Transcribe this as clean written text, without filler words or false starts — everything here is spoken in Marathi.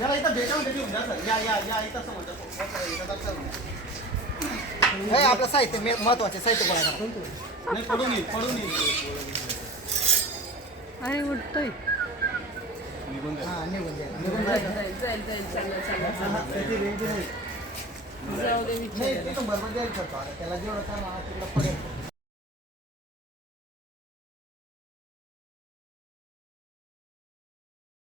याला इथं भेटामध्ये घेऊन जा सर. या इथं समोर हे आपलं साहित्य महत्वाचे साहित्य गोळा करा. नाही पडून येईल आहे उठतोय निघून जाईल नाही तिथून बरोबर जाईल करतो त्याला जेवढं काय तिकडं पडेल